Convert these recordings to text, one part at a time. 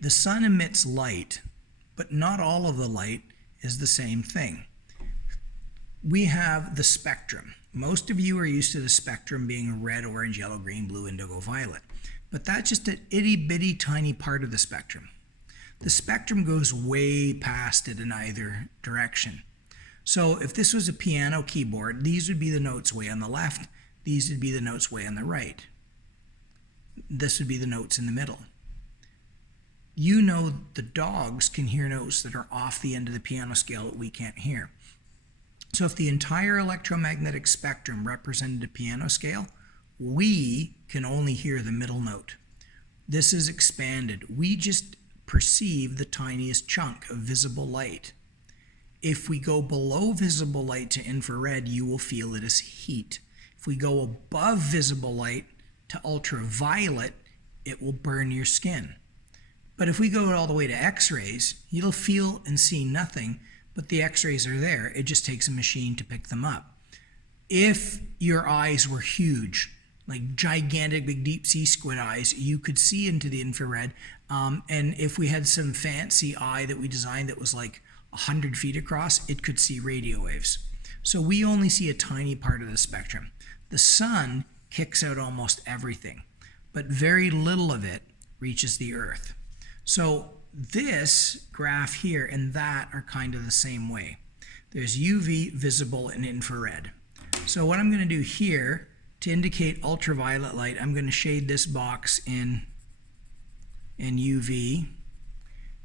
The sun emits light, but not all of the light is the same thing. We have the spectrum. Most of you are used to the spectrum being red, orange, yellow, green, blue, indigo, violet. But that's just an itty-bitty tiny part of the spectrum. The spectrum goes way past it in either direction. So if this was a piano keyboard, these would be the notes way on the left, these would be the notes way on the right. This would be the notes in the middle. You know the dogs can hear notes that are off the end of the piano scale that we can't hear. So if the entire electromagnetic spectrum represented a piano scale, we can only hear the middle note. This is expanded. We just perceive the tiniest chunk of visible light. If we go below visible light to infrared, you will feel it as heat. If we go above visible light to ultraviolet, it will burn your skin. But if we go all the way to X-rays, you'll feel and see nothing, but the X-rays are there. It just takes a machine to pick them up. If your eyes were huge, like gigantic big deep sea squid eyes, you could see into the infrared. And if we had some fancy eye that we designed that was like 100 feet across, it could see radio waves. So we only see a tiny part of the spectrum. The sun kicks out almost everything, but very little of it reaches the earth. So this graph here and that are kind of the same way. There's UV, visible, and infrared. So what I'm going to do here to indicate ultraviolet light, I'm going to shade this box in UV.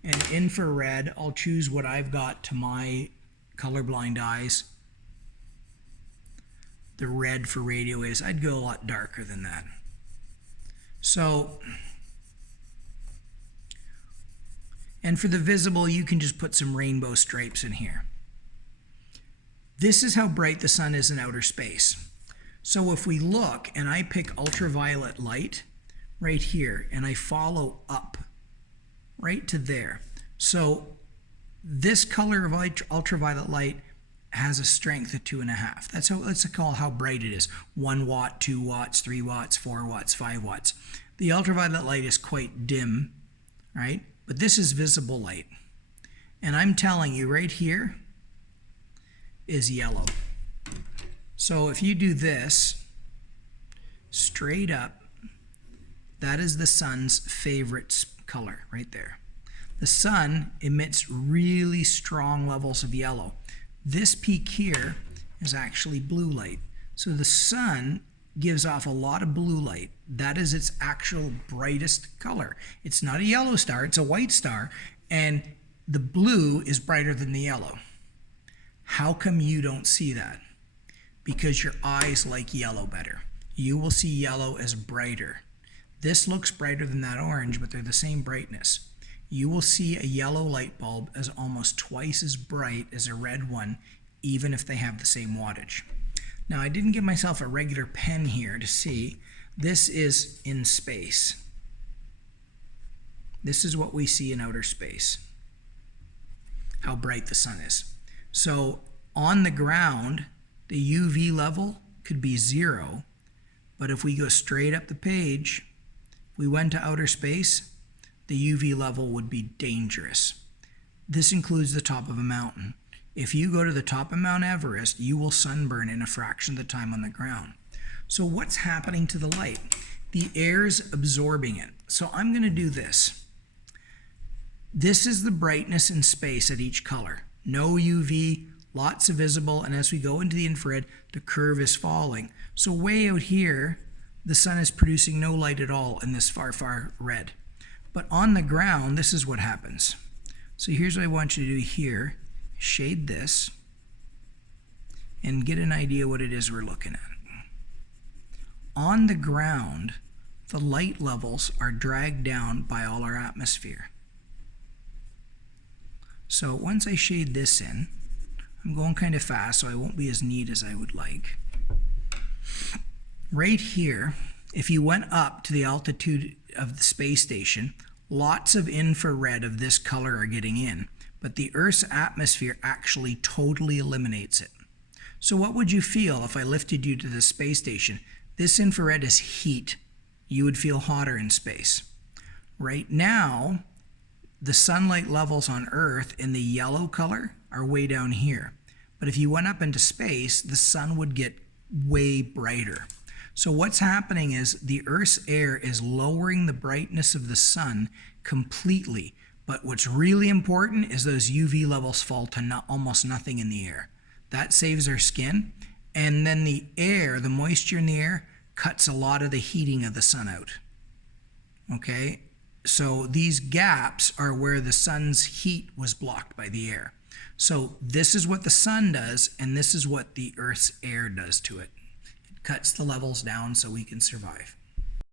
And infrared, I'll choose what I've got to my colorblind eyes. The red for radio waves. I'd go a lot darker than that. So, and for the visible, you can just put some rainbow stripes in here. This is how bright the sun is in outer space. So if we look and I pick ultraviolet light right here and I follow up right to there. So this color of ultraviolet light has a strength of 2.5. Let's call how bright it is. 1 watt, 2 watts, 3 watts, 4 watts, 5 watts. The ultraviolet light is quite dim, right? But this is visible light. And I'm telling you right here is yellow. So if you do this straight up, that is the sun's favorite color right there. The sun emits really strong levels of yellow. This peak here is actually blue light. So the sun gives off a lot of blue light. That is its actual brightest color. It's not a yellow star, it's a white star, and the blue is brighter than the yellow. How come you don't see that? Because your eyes like yellow better. You will see yellow as brighter. This looks brighter than that orange, but they're the same brightness. You will see a yellow light bulb as almost twice as bright as a red one, even if they have the same wattage. Now, I didn't give myself a regular pen here to see. This is in space. This is what we see in outer space, how bright the sun is. So on the ground, the UV level could be 0, but if we go straight up the page, we went to outer space, the UV level would be dangerous. This includes the top of a mountain. If you go to the top of Mount Everest, you will sunburn in a fraction of the time on the ground. So what's happening to the light? The air's absorbing it. So I'm going to do this. This is the brightness in space at each color. No UV, lots of visible, and as we go into the infrared, the curve is falling. So way out here, the sun is producing no light at all in this far, far red. But on the ground, this is what happens. So here's what I want you to do here. Shade this and get an idea what it is we're looking at. On the ground, the light levels are dragged down by all our atmosphere. So once I shade this in, I'm going kind of fast, so I won't be as neat as I would like. Right here, if you went up to the altitude of the space station, lots of infrared of this color are getting in, but the Earth's atmosphere actually totally eliminates it. So what would you feel if I lifted you to the space station? This infrared is heat. You would feel hotter in space. Right now, the sunlight levels on Earth in the yellow color are way down here. But if you went up into space, the sun would get way brighter. So what's happening is the Earth's air is lowering the brightness of the sun completely. But what's really important is those UV levels fall to almost nothing in the air. That saves our skin. And then the air, the moisture in the air, cuts a lot of the heating of the sun out. Okay? So these gaps are where the sun's heat was blocked by the air. So this is what the sun does, and this is what the Earth's air does to it. It cuts the levels down so we can survive.